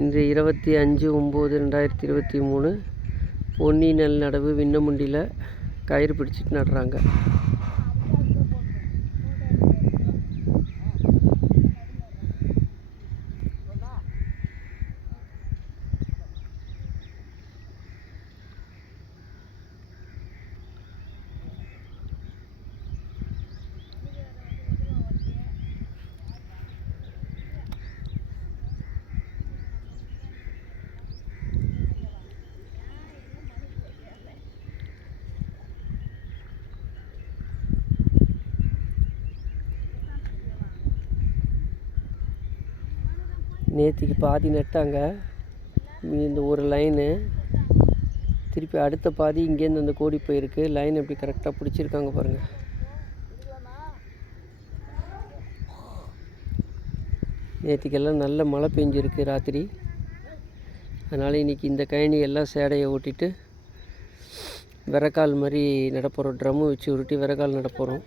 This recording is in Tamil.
இன்று 25/9/2023 பொன்னி நெல் நடவு விண்ணமுண்டியில் கயிறு பிடிச்சிட்டு நடுறாங்க. நேற்றுக்கு பாதி நட்டாங்க, இந்த ஒரு லைனு. திருப்பி அடுத்த பாதி இங்கேருந்து அந்த கோடி போயிருக்கு. லைன் எப்படி கரெக்டாக பிடிச்சிருக்காங்க பாருங்கள். நேற்றுக்கெல்லாம் நல்ல மழை பெஞ்சிருக்கு ராத்திரி. அதனால் இன்றைக்கி இந்த கழனி எல்லாம் சேடையை ஓட்டிட்டு விறகால் மாதிரி நடப்போகிறோம். ட்ரம்மு வச்சு உருட்டி விறகால் நடப்போகிறோம்.